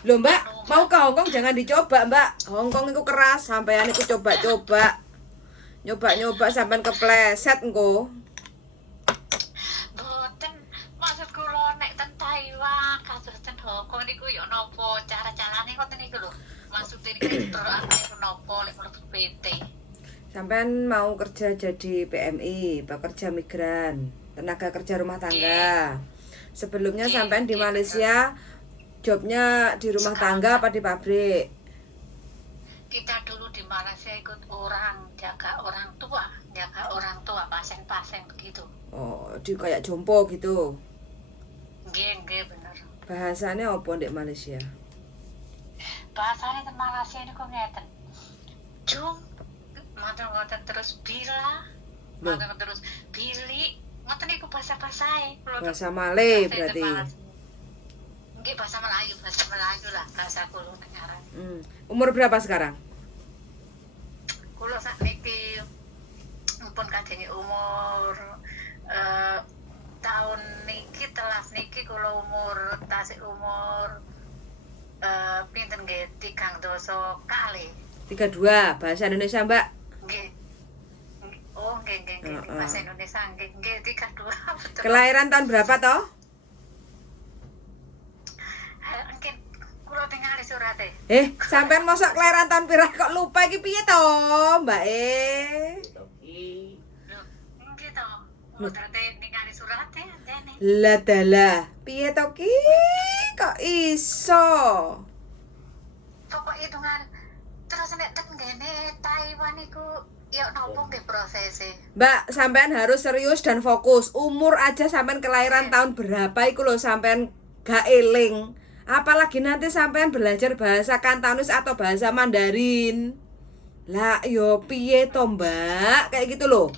Loh Mbak, mau ke Hongkong jangan dicoba Mbak. Hongkong itu keras, sampean itu coba-coba. Nyoba-nyoba sampean kepleset engko. Boten, maksud kula nek ten Taiwan kados ten Hongkong niku yo napa cara-carane ngoten niku lho. Maksudnya niku niku napa lek mlebu PT. Sampean mau kerja jadi PMI, pekerja migran, tenaga kerja rumah tangga. Sebelumnya sampean di Malaysia jobnya di rumah tangga apa di pabrik? Kita dulu di Malaysia ikut orang jaga orang tua pasien-pasien begitu. Oh, di kayak jompo gitu. Nggih bener. Bahasanya apa di Malaysia? Bahasane ten Malaysia niku ngeten. Jum ngoten terus bila, ngoten terus bili, ngoten niku bahasa-bahasae. Bahasa Malay berarti. Nggih bahasa Melayu lah, bahasa kula dengaran. Umur berapa sekarang? Kula sakniki mumpun kajenge umur tahun niki telas niki kula umur tasik umur pinten nggih 32 kali. 32, bahasa Indonesia Mbak? Nggih. Oh, nggih. Bahasa Indonesia nggih 32 betul. Kelahiran tahun berapa toh? Mungkin kula tingali surate. Sampean mosok kelahiran tahun pira kok lupa iki piye toh, Mbak Lho, nggih to. Mutrate ningali surate antene. Lah dalah, piye to ki? Kok iso? Pokok hitungan terus nek ten ngene Taiwan iku ya nopo nggih prosese. Mbak, sampean harus serius dan fokus. Umur aja sampean kelahiran tahun berapa iku lho sampean gak eling. Apalagi nanti sampean belajar bahasa Kantonis atau bahasa Mandarin. Lah yo piye to Mbak? Kayak gitu loh.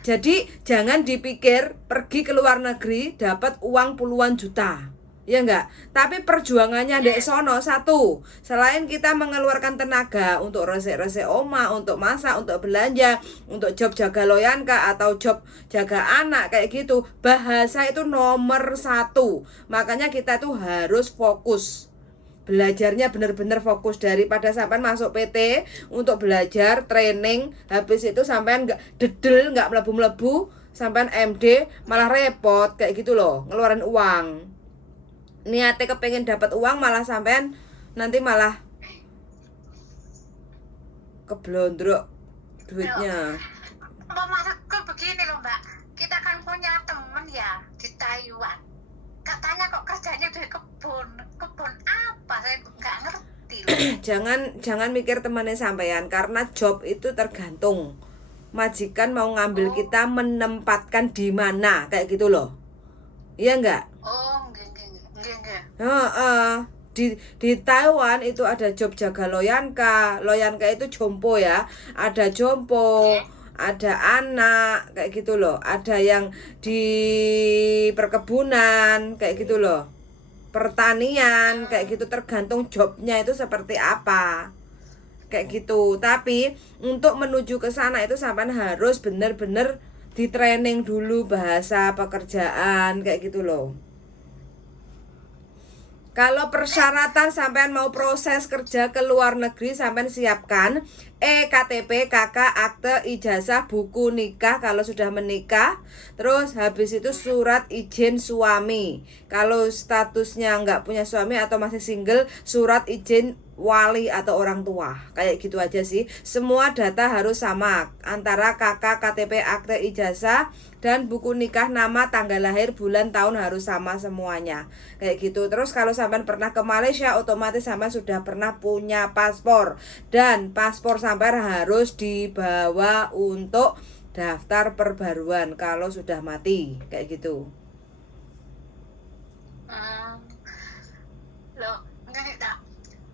Jadi jangan dipikir pergi ke luar negeri dapat uang puluhan juta. Ya enggak? Tapi perjuangannya dek sono satu. Selain kita mengeluarkan tenaga untuk resik-resik oma, untuk masak, untuk belanja, untuk job jaga loyanka atau job jaga anak kayak gitu, bahasa itu nomor satu. Makanya kita tuh harus fokus. Belajarnya benar-benar fokus daripada sampean masuk PT untuk belajar, training, habis itu sampean enggak dedel, enggak melebu-melebu, sampean MD malah repot kayak gitu loh, ngeluarin uang. Niatnya kepengen dapat uang malah sampean nanti malah keblondrok duitnya. Maksudku begini loh Mbak, kita kan punya temen ya di Taiwan. Katanya kok kerjanya di kebun apa? Saya nggak ngerti loh. Jangan mikir temannya sampean karena job itu tergantung majikan mau ngambil kita menempatkan di mana kayak gitu loh. Iya enggak? Oh, nggih. Di Taiwan itu ada job jaga loyanka. Loyanka itu jompo ya. Ada jompo, ada anak kayak gitu loh. Ada yang di perkebunan kayak gitu loh. Pertanian kayak gitu, tergantung jobnya itu seperti apa. Kayak gitu. Tapi untuk menuju ke sana itu sampean harus bener-bener di training dulu bahasa pekerjaan kayak gitu loh. Kalau persyaratan sampean mau proses kerja ke luar negeri, sampean siapkan KTP, KK, akte, ijazah, buku nikah kalau sudah menikah. Terus habis itu surat izin suami. Kalau statusnya nggak punya suami atau masih single, surat izin wali atau orang tua. Kayak gitu aja sih. Semua data harus sama antara KK, KTP, akte, ijazah dan buku nikah, nama, tanggal lahir, bulan, tahun harus sama semuanya. Kayak gitu. Terus kalau sampean pernah ke Malaysia, otomatis sampean sudah pernah punya paspor. Dan paspor sampean harus dibawa untuk daftar perbaruan kalau sudah mati. Kayak gitu. Loh, enggak tak.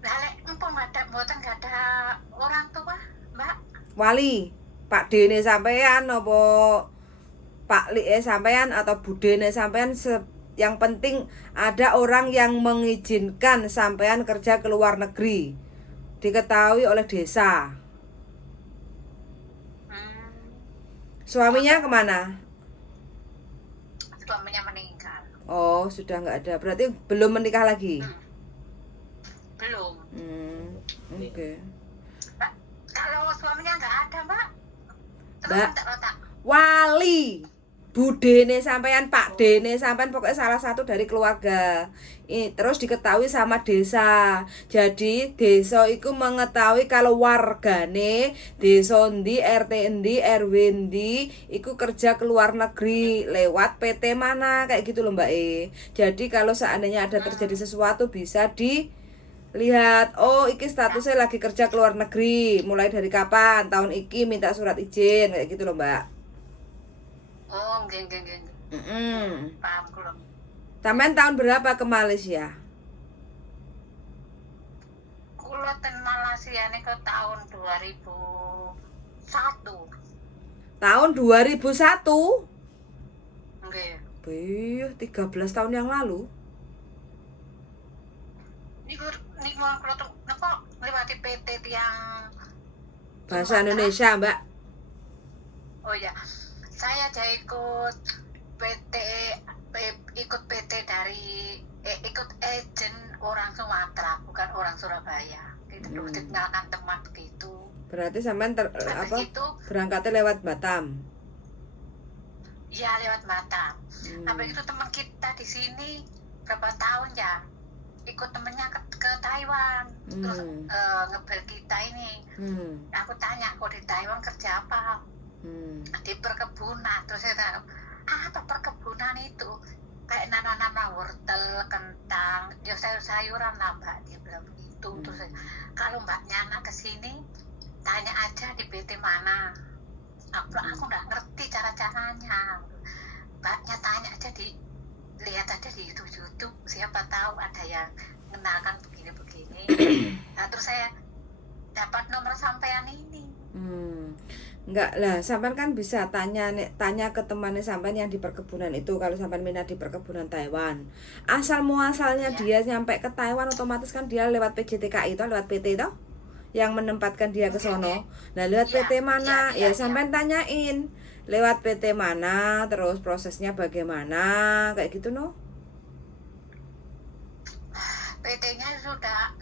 Lah empun mboten enggak ada orang tua, Mbak. Wali, Pak Dene sampean apa Pak Li sampean atau Budene sampean, yang penting ada orang yang mengizinkan sampean kerja ke luar negeri, diketahui oleh desa. Suaminya kemana? Oh, sudah nggak ada. Berarti belum menikah lagi. Belum. Oke. Mbak, kalau suaminya nggak ada mbak, terus Mbak, otak-otak. wali budene sampean, Pak Dene sampean, pokoknya salah satu dari keluarga. Terus diketahui sama desa. Jadi desa itu mengetahui kalau wargane desa endi, RT endi, RW endi iku kerja ke luar negeri lewat PT mana, kayak gitu loh Mbak Jadi kalau seandainya ada terjadi sesuatu bisa lihat, oh iki statusnya lagi kerja ke luar negeri, mulai dari kapan, tahun iki minta surat izin, kayak gitu loh Mbak. Oh, geng. Paham belum? Sampean tahun berapa ke Malaysia? Kulo ten Malaysia ini ke tahun 2001. Tahun 2001? Nggih. Beuh, 13 tahun yang lalu. Niku kulo tuh napa lewati PT tiang Bahasa Indonesia, Mbak. Oh ya, saya aja ikut PT dari ikut agen orang Sumatera, bukan orang Surabaya. Dikenalkan teman begitu. Berarti sampean itu berangkatnya lewat Batam. Ya, lewat Batam. Sampai itu teman kita di sini berapa tahun ya, ikut temennya ke Taiwan. Terus ngebel kita ini. Aku tanya, kok di Taiwan kerja apa? Di perkebunan. Terus saya tanya, apa perkebunan itu? Kayak nanam wortel, kentang, ya sayur-sayuran lah mbak, dia bilang begitu. Terus kalau mbaknya anak kesini, tanya aja di PT mana. Aku nggak ngerti cara-caranya. Mbaknya tanya aja lihat aja di YouTube, siapa tahu ada yang mengenalkan begini-begini. Nah, terus saya dapat nomor sampean ini. Enggak lah, sampean kan bisa tanya ke temannya sampean yang di perkebunan itu, kalau sampean minat di perkebunan Taiwan. Asal muasalnya dia nyampe ke Taiwan otomatis kan dia lewat PJTKI itu, lewat PT itu yang menempatkan dia ke sono. Nah, lewat PT mana? Ya sampean tanyain. Lewat PT mana, terus prosesnya bagaimana, kayak gitu no. PT-nya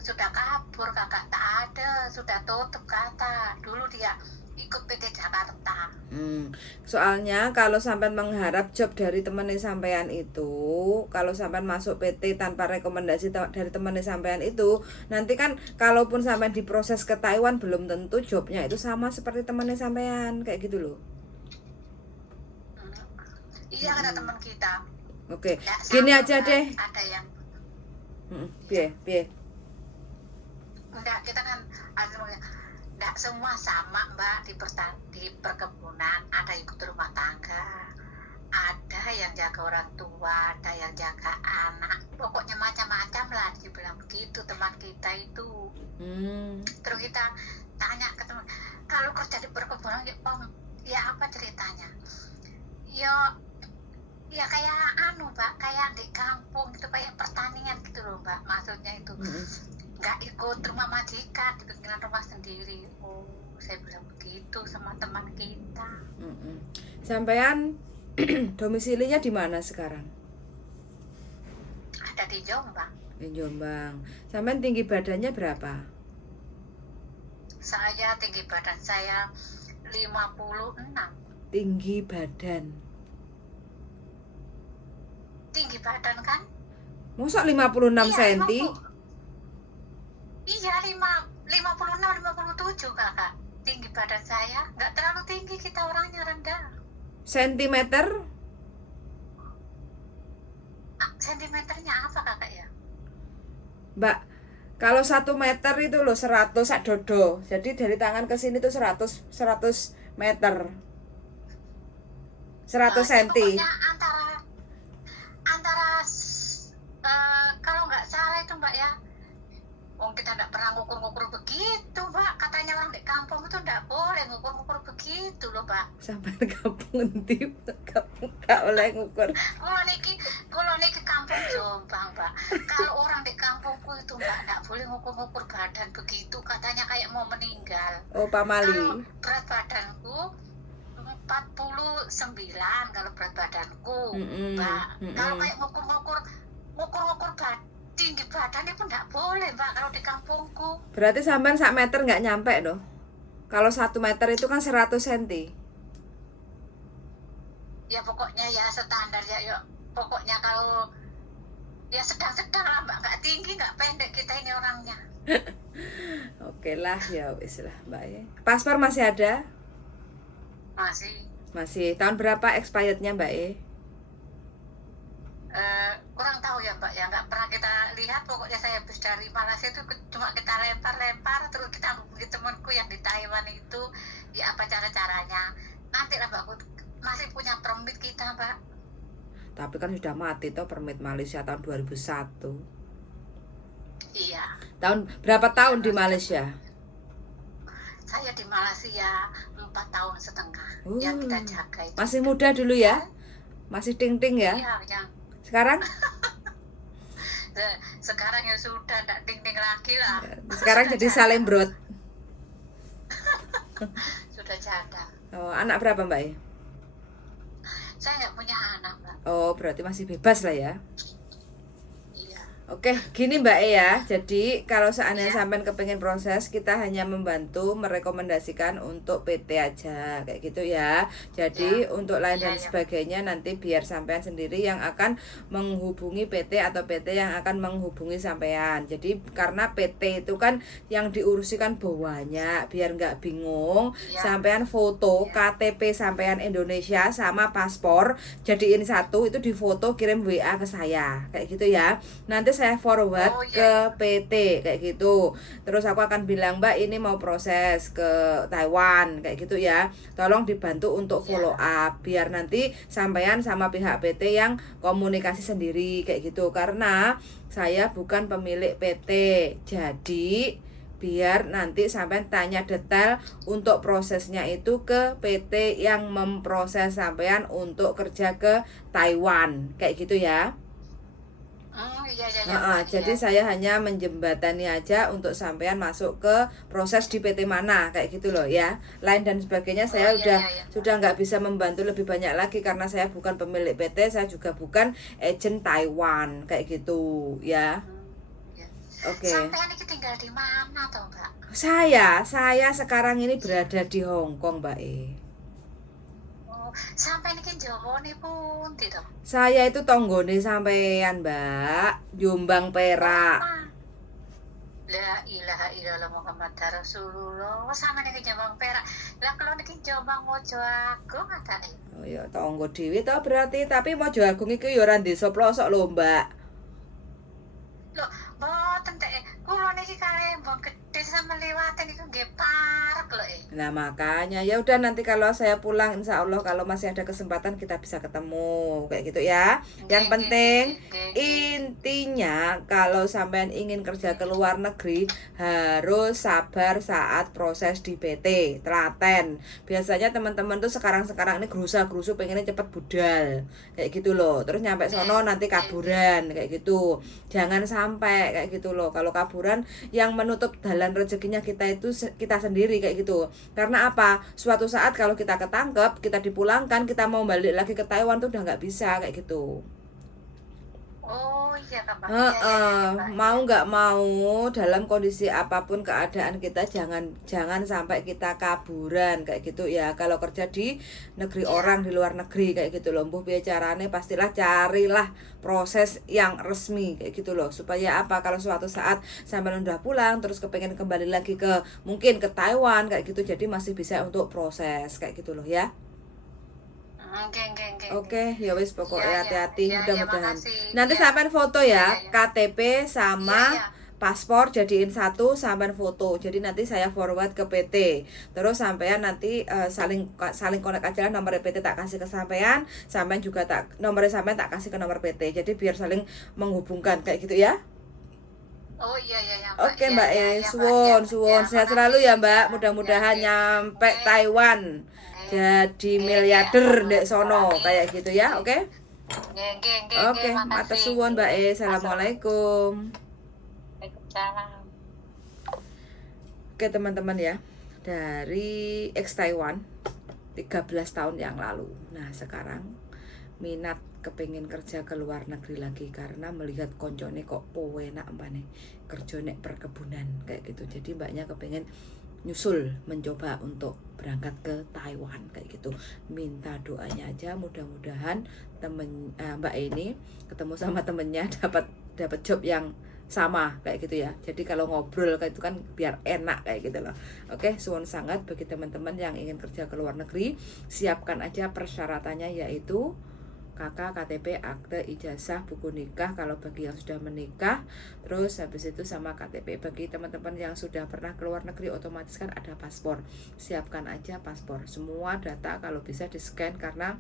sudah kabur kakak, tak ada, sudah tutup kata. Dulu dia ikut PT Jakarta. Soalnya kalau sampean mengharap job dari temannya sampean itu, kalau sampean masuk PT tanpa rekomendasi dari temannya sampean itu, nanti kan kalaupun sampean diproses ke Taiwan belum tentu jobnya itu sama seperti temannya sampean, kayak gitu loh. Iya, ada teman kita. Oke, gini aja deh. Ada yang Piye. Enggak, kita kan enggak semua sama mbak, di perkebunan. Ada ikut rumah tangga, ada yang jaga orang tua, ada yang jaga anak, pokoknya macam-macam lah, dibilang begitu teman kita itu. Terus kita tanya ke teman, kalau kerja di perkebunan ya apa ceritanya? Ya kayak mbak, kayak di kampung gitu, kayak pertanian gitu loh mbak, maksudnya itu. Nggak ikut rumah majikan, dibikin rumah sendiri. Oh, saya bilang begitu sama teman kita. Sampean domisilinya di mana sekarang? Ada di Jombang. Di Jombang. Sampean tinggi badannya berapa? Saya tinggi badan saya 56. Tinggi badan. Tinggi badan kan? Masa 56 cm? Iya, 56, 57 kakak. Tinggi badan saya, nggak terlalu tinggi, kita orangnya rendah. Sentimeter? Sentimeternya apa kakak ya? Mbak, kalau 1 meter itu loh 100 sak dodo. Jadi dari tangan ke sini tuh 100 meter. 100 cm. Pokoknya antara kalau nggak salah itu mbak ya, kita nggak pernah ngukur-ngukur begitu mbak, katanya orang di kampung itu nggak boleh ngukur-ngukur begitu loh mbak. Sampai kampung nanti kampung nggak boleh ngukur. Kalau niki kampung Jombang mbak, kalau orang di kampungku itu mbak nggak boleh ngukur-ngukur badan begitu, katanya kayak mau meninggal. Oh, pamali. Kalau berat badanku 49 kalau berat badanku, Mbak. Kalau kayak ngukur tinggi badan itu enggak boleh, Mbak, kalau di kampungku. Berarti sampean 1 meter nggak nyampe dong. Kalau 1 meter itu kan 100 cm. Ya pokoknya ya standar ya, yuk. Pokoknya kalau ya sedang-sedang lah, Mbak, nggak tinggi nggak pendek kita ini orangnya. Oke lah, ya wis lah Mbak ya. Paspor masih ada? Masih. Tahun berapa expirednya Mbak E? Kurang tahu ya, Mbak, ya nggak pernah kita lihat. Pokoknya saya habis dari Malaysia itu cuma kita lempar terus kita hubungi temanku yang di Taiwan itu, ya apa cara-caranya nanti lah, Mbak. Masih punya permit kita, Mbak. Tapi kan sudah mati toh permit Malaysia tahun 2001. Iya. Berapa tahun di Malaysia? Saya di Malaysia 4,5 tahun. Yang kita jaga itu. Masih muda dulu ya? Masih ting-ting ya? Iya, yang sekarang? Sekarang ya sudah enggak ting-ting lagi lah. Sekarang jadi salembrot. Sudah jaga. Oh, anak berapa Mbak E? Saya nggak punya anak, Mbak. Oh, berarti masih bebas lah ya. Iya. Oke, gini Mbak E ya. Jadi kalau seandainya sampean kepengen proses, kita hanya membantu merekomendasikan untuk PT aja kayak gitu ya. Jadi untuk lain dan sebagainya nanti biar sampean sendiri yang akan menghubungi PT atau PT yang akan menghubungi sampean. Jadi karena PT itu kan yang diurusi kan banyak, biar nggak bingung. Sampean foto KTP sampean Indonesia sama paspor jadiin satu, itu difoto kirim WA ke saya kayak gitu ya. Nanti saya forward ke PT kayak gitu. Terus aku akan bilang, Mbak ini mau proses ke Taiwan kayak gitu ya. Tolong dibantu untuk follow up biar nanti sampean sama pihak PT yang komunikasi sendiri kayak gitu. Karena saya bukan pemilik PT. Jadi biar nanti sampean tanya detail untuk prosesnya itu ke PT yang memproses sampean untuk kerja ke Taiwan kayak gitu ya. Jadi saya hanya menjembatani aja untuk sampean masuk ke proses di PT mana kayak gitu loh ya. Lain dan sebagainya saya sudah nggak bisa membantu lebih banyak lagi karena saya bukan pemilik PT, saya juga bukan agent Taiwan kayak gitu ya. Oke. Sampean ini tinggal di mana toh, Mbak? Saya sekarang ini berada di Hong Kong, Mbak E. Sampai ini Jawa nih pun tidak. Saya itu tonggone sampean, Mbak, Jombang Perak. La ilaha illallah Muhammad Rasulullah. Sama nih Jombang Perak. Lah kalau nih Jombang Mojoagung ada. Oh ya, tonggo dhewe to berarti, tapi Mojoagung iki ya ora desa plosok lho, Mbak. Loh, mboten teh. Kulo niki Kalembong gede sama liwaten iku nggih parek lho. Nah, makanya ya udah nanti kalau saya pulang insya Allah kalau masih ada kesempatan kita bisa ketemu kayak gitu ya. Yang penting intinya kalau sampean ingin kerja ke luar negeri harus sabar saat proses di PT, telaten. Biasanya teman-teman tuh sekarang ini gerusa-gerusu pengennya cepet budal kayak gitu loh. Terus nyampe sono nanti kaburan kayak gitu. Jangan sampai kayak gitu loh. Kalau kaburan yang menutup jalan rezekinya kita itu kita sendiri kayak gitu. Karena apa? Suatu saat kalau kita ketangkep, kita dipulangkan, kita mau balik lagi ke Taiwan tuh udah nggak bisa kayak gitu. Oh iya Kak. Mau nggak mau dalam kondisi apapun keadaan kita jangan sampai kita kaburan kayak gitu ya. Kalau kerja di negeri orang di luar negeri kayak gitu loh, mbuh piye carane pastilah carilah proses yang resmi kayak gitu loh, supaya apa, kalau suatu saat sampai udah pulang terus kepengen kembali lagi ke mungkin ke Taiwan kayak gitu, jadi masih bisa untuk proses kayak gitu loh ya. Oke, ya wis pokoknya hati-hati, mudah-mudahan. Nanti sampean foto ya, KTP sama paspor jadiin satu, sampean foto. Jadi nanti saya forward ke PT. Terus sampean nanti saling connect aja lah, nomor PT tak kasih ke sampean juga nomor sampean tak kasih ke nomor PT. Jadi biar saling menghubungkan kayak gitu ya. Oh iya. Oke Mbak suwon sehat selalu ya Mbak. Mudah-mudahan nyampe Taiwan. Jadi miliarder dek sono kayak gitu ya, oke? Oke, matur suwun Mbak Assalamualaikum. Waalaikumsalam. Oke teman-teman ya, dari X Taiwan 13 tahun yang lalu. Nah sekarang minat kepingin kerja ke luar negeri lagi karena melihat koncone kok enak nih kerja nek perkebunan kayak gitu. Jadi mbaknya kepingin nyusul mencoba untuk berangkat ke Taiwan kayak gitu. Minta doanya aja, mudah-mudahan mbak ini ketemu sama temennya dapat job yang sama kayak gitu ya. Jadi kalau ngobrol kayak itu kan biar enak kayak gitu loh. Oke, suwun sangat bagi teman-teman yang ingin kerja ke luar negeri, siapkan aja persyaratannya, yaitu KK, KTP, akte, ijazah, buku nikah kalau bagi yang sudah menikah. Terus habis itu sama KTP. Bagi teman-teman yang sudah pernah ke luar negeri otomatis kan ada paspor. Siapkan aja paspor. Semua data kalau bisa di-scan karena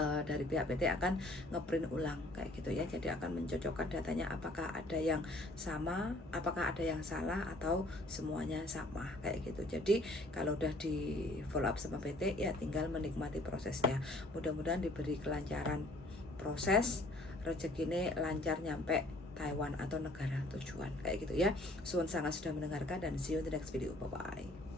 dari pihak PT akan ngeprint ulang kayak gitu ya. Jadi akan mencocokkan datanya apakah ada yang sama, apakah ada yang salah, atau semuanya sama kayak gitu. Jadi kalau udah di follow up sama PT ya tinggal menikmati prosesnya. Mudah-mudahan diberi kelancaran proses, rezekine lancar nyampe Taiwan atau negara tujuan kayak gitu ya. Suwun sangat sudah mendengarkan dan see you in the next video. Bye bye.